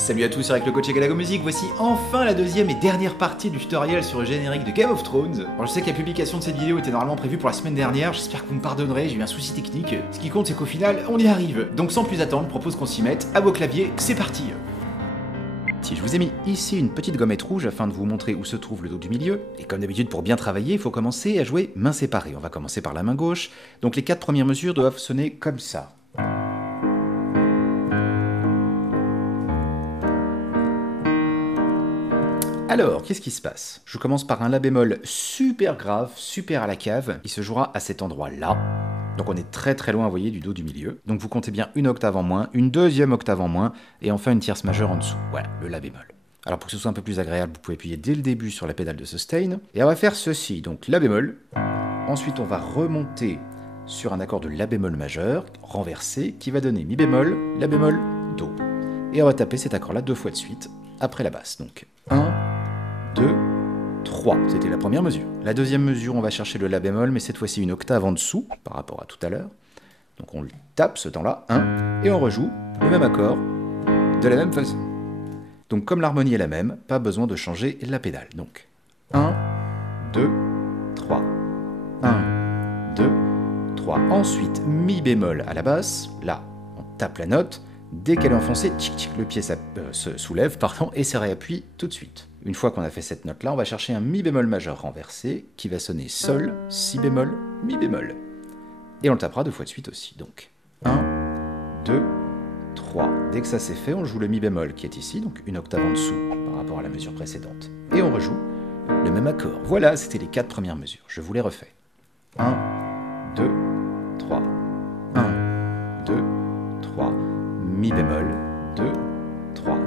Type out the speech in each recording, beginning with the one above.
Salut à tous, c'est avec le coach Egalago Music, voici enfin la deuxième et dernière partie du tutoriel sur le générique de Game of Thrones. Alors je sais que la publication de cette vidéo était normalement prévue pour la semaine dernière, j'espère que vous me pardonnerez, j'ai eu un souci technique. Ce qui compte c'est qu'au final, on y arrive. Donc sans plus attendre, je propose qu'on s'y mette, à vos claviers, c'est parti. Si je vous ai mis ici une petite gommette rouge afin de vous montrer où se trouve le dos du milieu, et comme d'habitude pour bien travailler, il faut commencer à jouer main séparée. On va commencer par la main gauche, donc les 4 premières mesures doivent sonner comme ça. Alors, qu'est-ce qui se passe? Je commence par un La bémol super grave, super à la cave, qui se jouera à cet endroit-là. Donc on est très très loin, vous voyez, du dos du milieu. Donc vous comptez bien une octave en moins, une deuxième octave en moins, et enfin une tierce majeure en dessous. Voilà, le La bémol. Alors pour que ce soit un peu plus agréable, vous pouvez appuyer dès le début sur la pédale de sustain. Et on va faire ceci, donc La bémol. Ensuite on va remonter sur un accord de La bémol majeur, renversé, qui va donner Mi bémol, La bémol, Do. Et on va taper cet accord-là 2 fois de suite, après la basse. Donc 1, 2, 3, c'était la première mesure. La deuxième mesure, on va chercher le La bémol, mais cette fois-ci une octave en dessous, par rapport à tout à l'heure. Donc on le tape ce temps-là, 1, et on rejoue le même accord, de la même façon. Donc comme l'harmonie est la même, pas besoin de changer la pédale. Donc 1, 2, 3, 1, 2, 3. Ensuite, Mi bémol à la basse, là, on tape la note. Dès qu'elle est enfoncée, tchic, tchic, le pied se soulève et se réappuie tout de suite. Une fois qu'on a fait cette note-là, on va chercher un Mi bémol majeur renversé qui va sonner Sol, Si bémol, Mi bémol. Et on le tapera 2 fois de suite aussi. Donc 1, 2, 3. Dès que ça c'est fait, on joue le Mi bémol qui est ici, donc une octave en dessous par rapport à la mesure précédente. Et on rejoue le même accord. Voilà, c'était les 4 premières mesures. Je vous les refais. 1, 2, 3. 1, 2, 3. Mi bémol, 2, 3,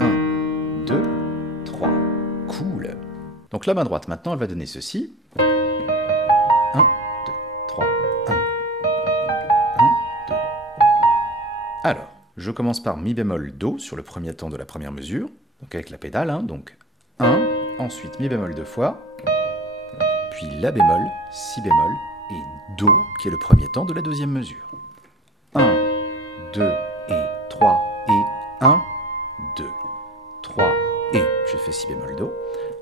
1, 2, 3. Cool. Donc la main droite, maintenant, elle va donner ceci. 1, 2, 3, 1, 1, 2. Alors, je commence par Mi bémol, Do sur le premier temps de la première mesure, donc avec la pédale, hein, donc 1, ensuite Mi bémol 2 fois, puis La bémol, Si bémol et Do, qui est le premier temps de la deuxième mesure. 1, 2, et 3, et 1, 2, 3, et j'ai fait Si bémol Do.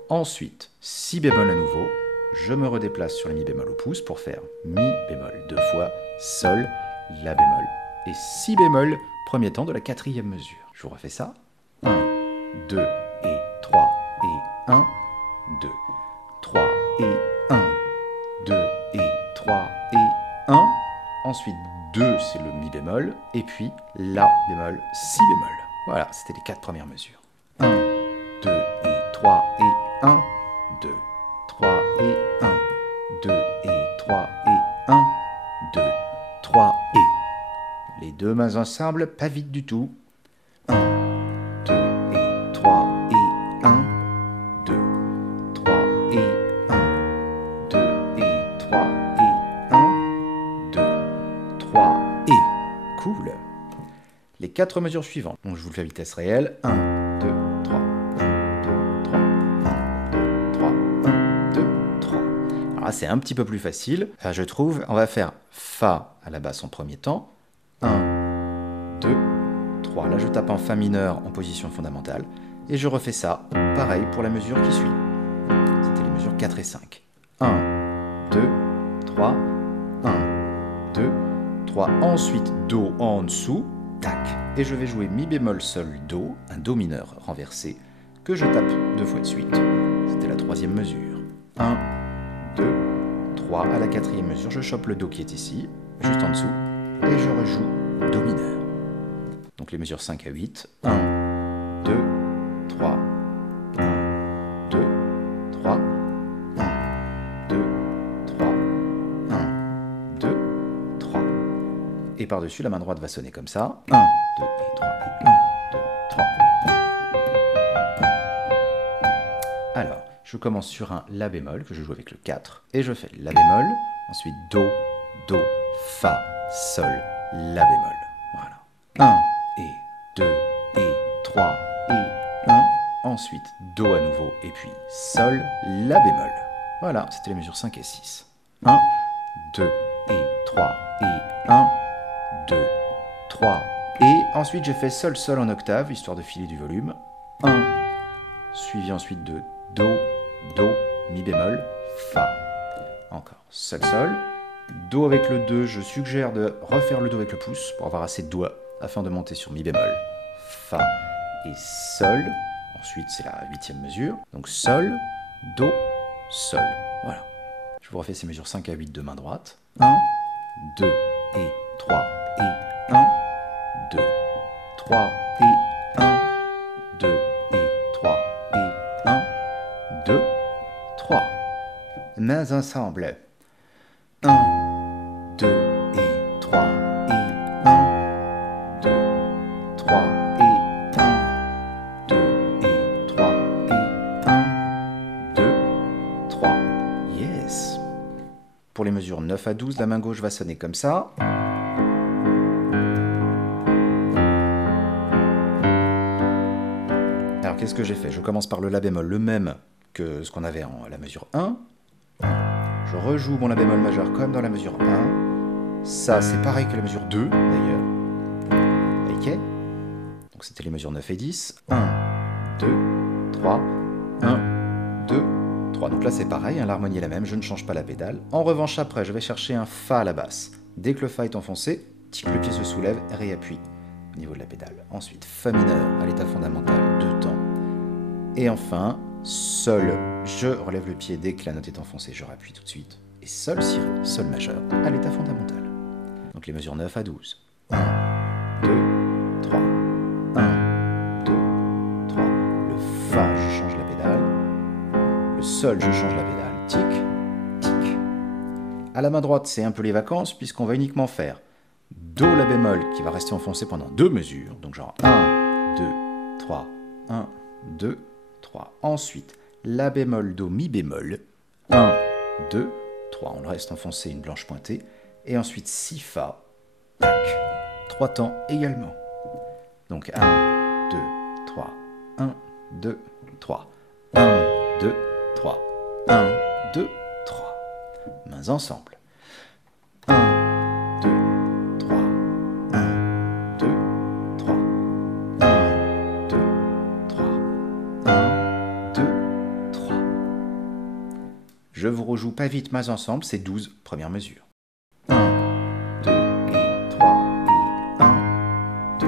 Ensuite, Si bémol à nouveau, je me redéplace sur le Mi bémol au pouce pour faire Mi bémol 2 fois, Sol, La bémol, et Si bémol, premier temps de la quatrième mesure. Je vous refais ça. 1, 2, et 3, et 1, 2, 3, et 1, 2, et 3, et 1. Ensuite, 2, c'est le Mi bémol, et puis La bémol, Si bémol. Voilà, c'était les 4 premières mesures. 1, 2, et 3, et 1, 2, 3, et 1, 2, et 3, et 1, 2, 3, et. Les deux mains ensemble, pas vite du tout. 1, 2, et 3, et 1, 2, 3, et 1, 2, et 3, et 1, 2, 3, et. Cool. Les 4 mesures suivantes. Donc je vous le fais à vitesse réelle. 1, 2, 3, 1, 2, 3, 1, 2, 3, 1, 2, 3. Alors là, c'est un petit peu plus facile, enfin, je trouve. On va faire Fa à la basse en premier temps. 1, 2, 3. Là, je tape en Fa mineur en position fondamentale. Et je refais ça, pareil, pour la mesure qui suit. C'était les mesures 4 et 5. 1, 2, 3, 1, 2, 3. Ensuite, Do en dessous. Tac. Et je vais jouer Mi bémol, Sol, Do, un Do mineur renversé, que je tape 2 fois de suite. C'était la 3e mesure. 1, 2, 3. À la 4e mesure, je chope le Do qui est ici, juste en dessous, et je rejoue Do mineur. Donc les mesures 5 à 8. 1, 2, 3, 1, 2, 3, 1, 2, 3, 1, 2, 3. Et par-dessus, la main droite va sonner comme ça. 1, 2, et 3, et 1, 2, 3. Alors, je commence sur un La bémol, que je joue avec le 4, et je fais La bémol, ensuite Do, Do, Fa, Sol, La bémol. Voilà. 1, et 2, et 3, et 1. Ensuite, Do à nouveau, et puis Sol, La bémol. Voilà, c'était les mesures 5 et 6. 1, 2, et 3, et 1, 2, 3, et Ensuite, j'ai fait sol, sol en octave, histoire de filer du volume. 1, suivi ensuite de do, do, mi bémol, fa. Encore sol, sol. Do avec le 2, je suggère de refaire le do avec le pouce pour avoir assez de doigts afin de monter sur mi bémol, fa et sol. Ensuite, c'est la 8e mesure. Donc sol, do, sol. Voilà. Je vous refais ces mesures 5 à 8 de main droite. 1, 2 et 3 et 1, 2, 3 et 1, 2 et 3 et 1, 2, 3. Mains ensemble. 1, 2 et 3 et 1, 2, 3 et 1, 2 et 3 et 1, 2, 3. Yes. Pour les mesures 9 à 12, la main gauche va sonner comme ça. Alors qu'est-ce que j'ai fait? Je commence par le La bémol, le même que ce qu'on avait en la mesure 1. Je rejoue mon La bémol majeur comme dans la mesure 1. Ça, c'est pareil que la mesure 2, d'ailleurs. Ok. Donc, c'était les mesures 9 et 10. 1, 2, 3, 1, 2, 3. Donc là, c'est pareil, hein, l'harmonie est la même, je ne change pas la pédale. En revanche, après, je vais chercher un Fa à la basse. Dès que le Fa est enfoncé, le pied se soulève, réappuie au niveau de la pédale. Ensuite, Fa mineur à l'état fondamental, 2 temps. Et enfin, Sol, je relève le pied dès que la note est enfoncée, je rappuie tout de suite. Et Sol ciré, Sol majeur, à l'état fondamental. Donc les mesures 9 à 12. 1, 2, 3. 1, 2, 3. Le Fa, je change la pédale. Le Sol, je change la pédale. Tic, tic. À la main droite, c'est un peu les vacances, puisqu'on va uniquement faire Do, La bémol, qui va rester enfoncé pendant 2 mesures. Donc genre 1, 2, 3, 1, 2, 3. Ensuite, La bémol, Do, Mi bémol. 1, 2, 3. On le reste enfoncé, une blanche pointée. Et ensuite, Si, Fa. Tac. 3 temps également. Donc 1, 2, 3. 1, 2, 3. 1, 2, 3. 1, 2, 3. Mains ensemble. 1, 2, 3. 1, 2, 3. 1, 2, 3. 1, 2, 3. Je vous rejoue pas vite mains ensemble, c'est 12 premières mesures. 1, 2 et 3 et 1, 2,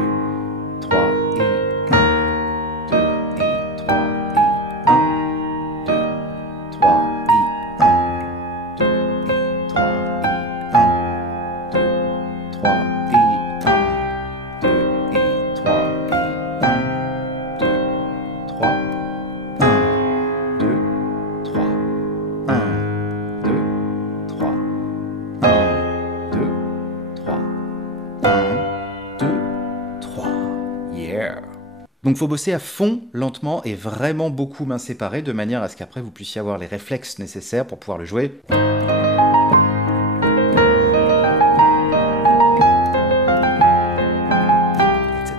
3 et 1, 2 et 3 et 1, 2, 3 et 1, 2 et 3 et 1, 2, 3 et 1, 2 et 3 et 1, 2, 3, 1, 2, 3, 1, 2, 3, 1, 2, 3, 1, 2, 3. Yeah! Donc faut bosser à fond, lentement et vraiment beaucoup mains séparées de manière à ce qu'après vous puissiez avoir les réflexes nécessaires pour pouvoir le jouer. Etc.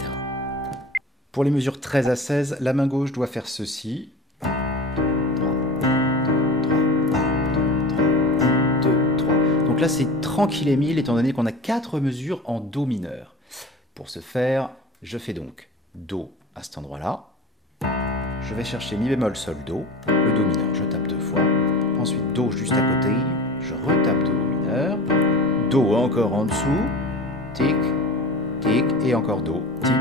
Pour les mesures 13 à 16, la main gauche doit faire ceci. 1, 2, 3. Donc là c'est tranquille et mille étant donné qu'on a 4 mesures en Do mineur. Pour ce faire, je fais donc Do à cet endroit-là. Je vais chercher Mi bémol, Sol, Do. Le Do mineur, je tape 2 fois. Ensuite Do juste à côté, je retape Do mineur. Do encore en dessous. Tic, tic, et encore Do. Tic.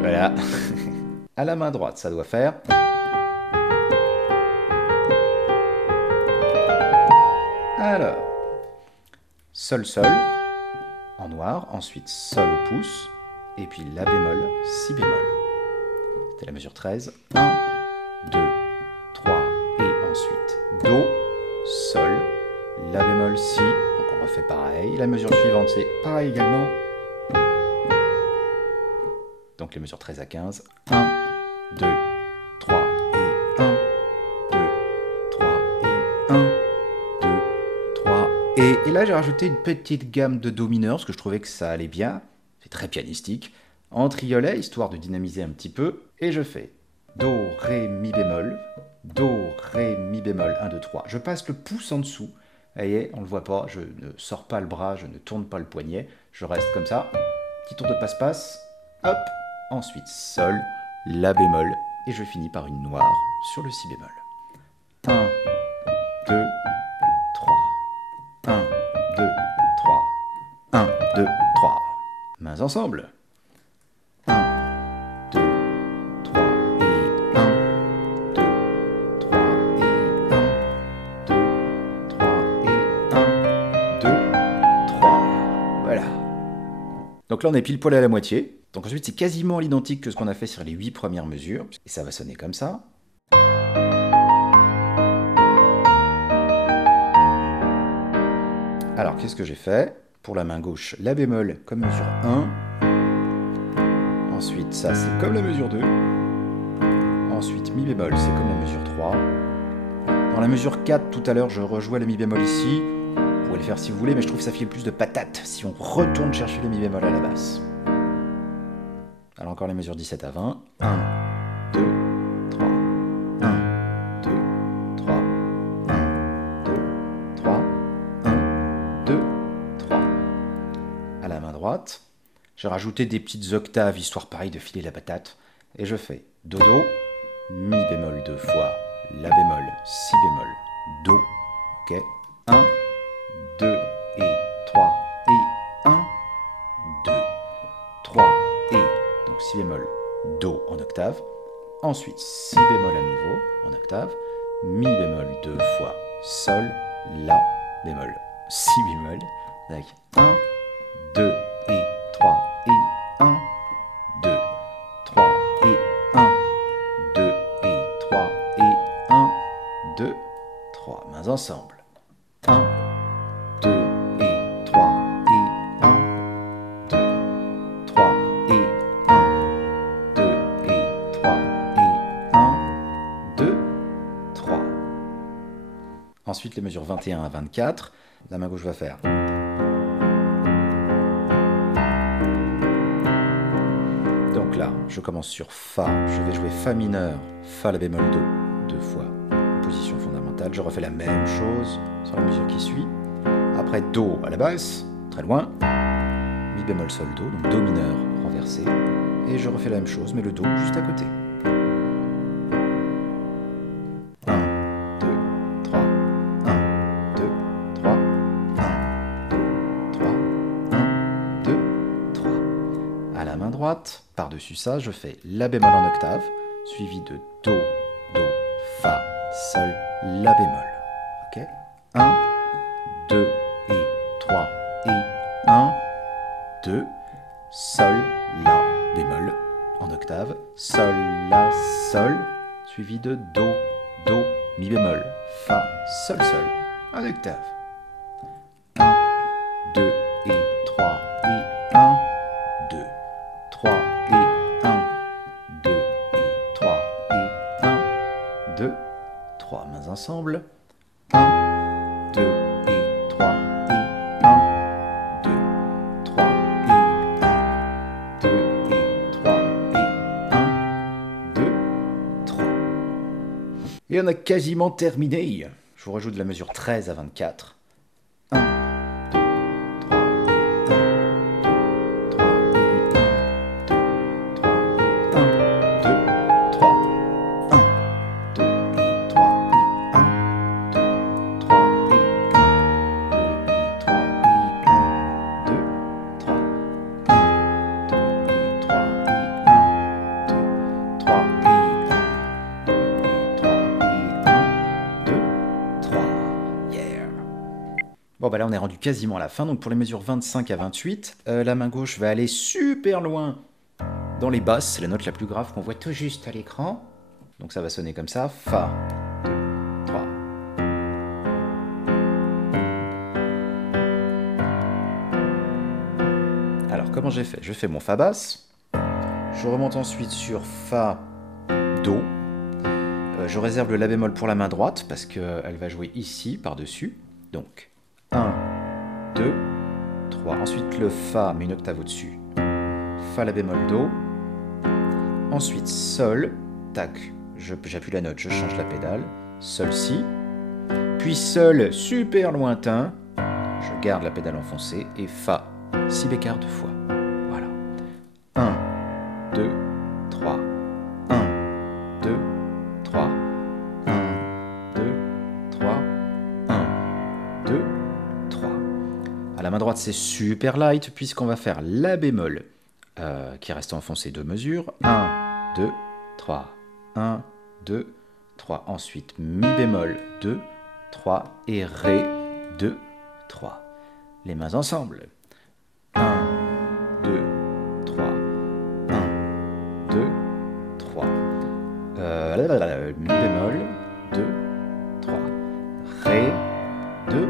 Voilà. À la main droite, ça doit faire. Alors, Sol, Sol, en noir, ensuite Sol au pouce, et puis La bémol, Si bémol. C'était la mesure 13. 1, 2, 3, et ensuite Do, Sol, La bémol, Si. Donc on refait pareil. La mesure suivante, c'est pareil également. Donc les mesures 13 à 15. 1, 2, 3 et 1, 2, 3 et 1, 2, 3 et là j'ai rajouté une petite gamme de Do mineur parce que je trouvais que ça allait bien. C'est très pianistique. En triolet, histoire de dynamiser un petit peu. Et je fais Do, Ré, Mi bémol, Do, Ré, Mi bémol, 1, 2, 3. Je passe le pouce en dessous. Vous voyez, on ne le voit pas, je ne sors pas le bras, je ne tourne pas le poignet. Je reste comme ça, petit tour de passe-passe, hop, ensuite Sol, La bémol, et je finis par une noire sur le Si bémol. 1, 2, 3, 1, 2, 3, 1, 2, 3. Mains ensemble. 1, 2, 3 et 1, 2, 3 et 1, 2, 3 et 1, 2, 3. Voilà. Donc là on est pile poil à la moitié. Donc ensuite c'est quasiment l'identique que ce qu'on a fait sur les 8 premières mesures. Et ça va sonner comme ça. Alors qu'est-ce que j'ai fait? Pour la main gauche, La bémol comme mesure 1. Ensuite ça c'est comme la mesure 2. Ensuite Mi bémol c'est comme la mesure 3. Dans la mesure 4 tout à l'heure je rejouais le Mi bémol ici. Vous pouvez le faire si vous voulez mais je trouve que ça file plus de patate si on retourne chercher le Mi bémol à la basse. Alors encore les mesures 17 à 20. 1, 2, 3, 1, 2, 3, 1, 2, 3, 1, 2, 3. À la main droite, j'ai rajouté des petites octaves, histoire pareil de filer la patate. Et je fais Do, Do, Mi bémol 2 fois, La bémol, Si bémol, Do. Ok. 1, 2 et 3 et 1, 2, 3 et... Donc Si bémol, Do en octave. Ensuite Si bémol à nouveau en octave. Mi bémol 2 fois, Sol, La bémol, Si bémol. Donc 1, 2 et 3 et 1, 2, 3 et 1, 2 et 3 et 1, 2, 3. Mains ensemble. 1, 2 et 3 et 1, 2, 3 et 1, 2 et 3 et 1, 2, 3. Ensuite les mesures 21 à 24. La main gauche va faire. Donc là, je commence sur Fa. Je vais jouer Fa mineur, Fa La bémol Do, 2 fois. Position fondamentale. Je refais la même chose sur la mesure qui suit. Après Do à la basse, très loin. Mi bémol Sol Do, donc Do mineur renversé. Et je refais la même chose, mais le Do juste à côté. 1, 2, 3, 1, 2, 3, 1, 2, 3, 1, 2, 3. À la main droite, par-dessus ça, je fais La bémol en octave, suivi de Do, Do, Fa, Sol, La bémol. Ok? 1, 2 et 3 et 1, 2, Sol, La bémol en octave, Sol, La, Sol, suivi de Do, Do, Mi bémol, Fa, Sol, Sol, en octave. 1, 2 et 3 et 1, 2, 3 et 1, 2 et 3 et 1, 2, 3. Mains ensemble. 1, 2 et 3 et 1, 2, 3 et 1, 2 et 3 et 1, 2, 3. Et on a quasiment terminé. Je vous rajoute de la mesure 13 à 24. 1, 2, 3 et 1, 2, 3 et 1, 2, 3 et 1, 2, 3. 1, 2 et 3 et 1, 2, 3 et 1, 2 et 3 et 1, 2, 3. 1, 2 et 3 et 1, 2, 3 et 1, 2 et 3 et 1, 2, 3. Yeah! Bon bah là on est rendu quasiment à la fin, donc pour les mesures 25 à 28, la main gauche va aller super loin dans les basses, c'est la note la plus grave qu'on voit tout juste à l'écran. Donc ça va sonner comme ça, Fa, 2, 3. Alors comment j'ai fait? Je fais mon Fa basse, je remonte ensuite sur Fa, Do, je réserve le La bémol pour la main droite parce qu'elle va jouer ici par-dessus, donc 1, 2, 3, ensuite le Fa mais une octave au-dessus, Fa La bémol Do, ensuite Sol, tac, j'appuie la note, je change la pédale, Sol Si, puis Sol super lointain, je garde la pédale enfoncée, et Fa si bécard 2 fois. Voilà. 1, 2, 3. 1, 2, 3. 1, 2, 3. 1, 2, 3. À la main droite, c'est super light puisqu'on va faire la bémol qui reste enfoncé 2 mesures. 1, 2, 3. 1, 2, 3. Ensuite, mi bémol 2, 3 et ré 2, 3. Les mains ensemble. 1, 2, 3. 1, 2, 3. Mi bémol 2, 3. Ré 2,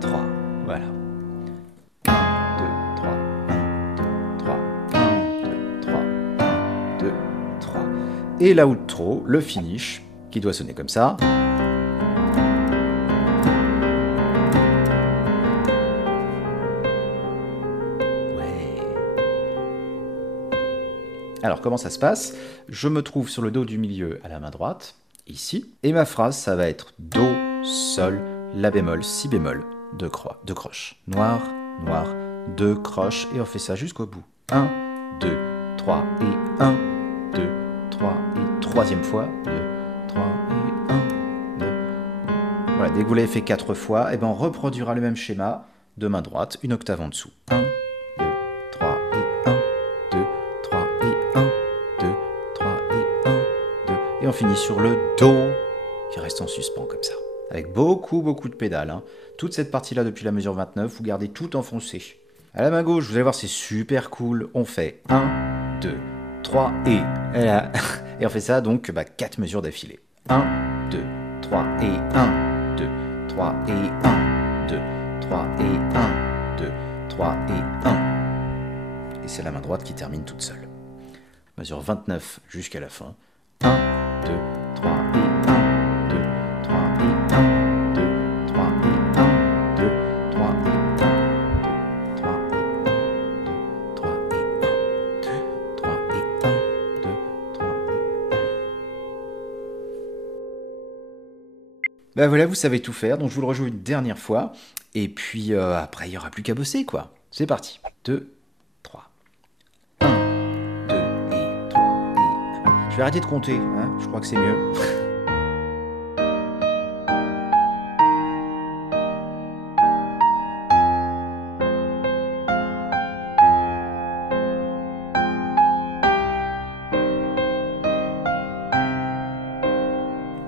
3. Voilà. 1, 2, 3. 1, 2, 3. 1, 2, 3. 1, 2, 3. Et l'outro, le finish, qui doit sonner comme ça. Alors, comment ça se passe? Je me trouve sur le Do du milieu à la main droite, ici, et ma phrase, ça va être Do, Sol, La bémol, Si bémol, 2 croches. Noir, noir, 2 croches, et on fait ça jusqu'au bout. 1, 2, 3, et 1, 2, 3, et troisième fois, 2, 3, et 1, 2. Voilà, dès que vous l'avez fait 4 fois, et ben on reproduira le même schéma de main droite, une octave en dessous. 1, 2, 3, et 1, 2, 3, et 1, 2, 3, et 1, 2. Et on finit sur le Do, qui reste en suspens comme ça. Avec beaucoup de pédales. Hein. Toute cette partie-là, depuis la mesure 29, vous gardez tout enfoncé. À la main gauche, vous allez voir, c'est super cool. On fait 1, 2, 3 et... Et on fait ça donc 4 mesures d'affilée. 1, 2, 3 et 1, 2, 3 et 1, 2, 3 et 1, 2, 3 et 1. Et c'est la main droite qui termine toute seule. Mesure 29 jusqu'à la fin. 1, 2, 3 et 1, 2, 3 et 1, 2, 3 et 1, 2, 3 et 1, 2, 3 et 1, 2, 3 et 1, 2, 3 et 1, 2, 3 et 1. Ben voilà, vous savez tout faire, donc je vous le rejoue une dernière fois, et puis après il n'y aura plus qu'à bosser quoi. C'est parti. 2, 3. 1, 2 et 3 et 1. Je vais arrêter de compter, hein, je crois que c'est mieux.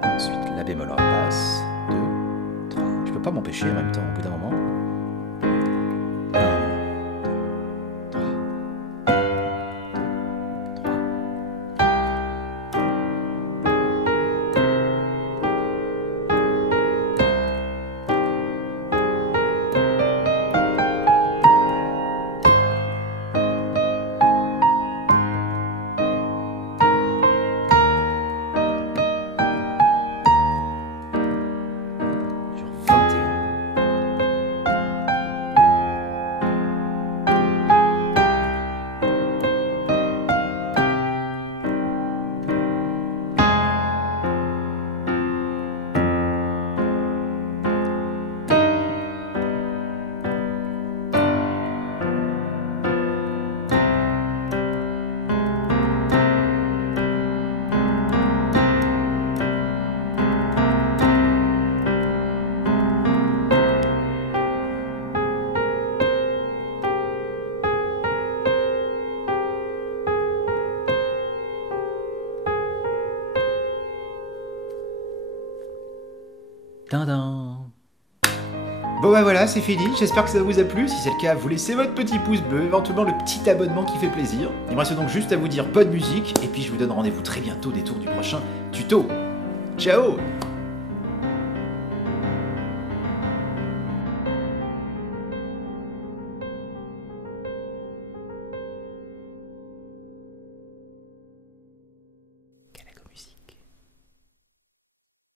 Ensuite, la bémol en basse. 2, 3. Je peux pas m'empêcher en même temps, au bout d'un moment. 1, 2, 3. 3. Sur 21. Tadam. Bon bah voilà, c'est fini, j'espère que ça vous a plu. Si c'est le cas, vous laissez votre petit pouce bleu, éventuellement le petit abonnement qui fait plaisir. Il me reste donc juste à vous dire bonne musique, et puis je vous donne rendez-vous très bientôt au détour du prochain tuto. Ciao!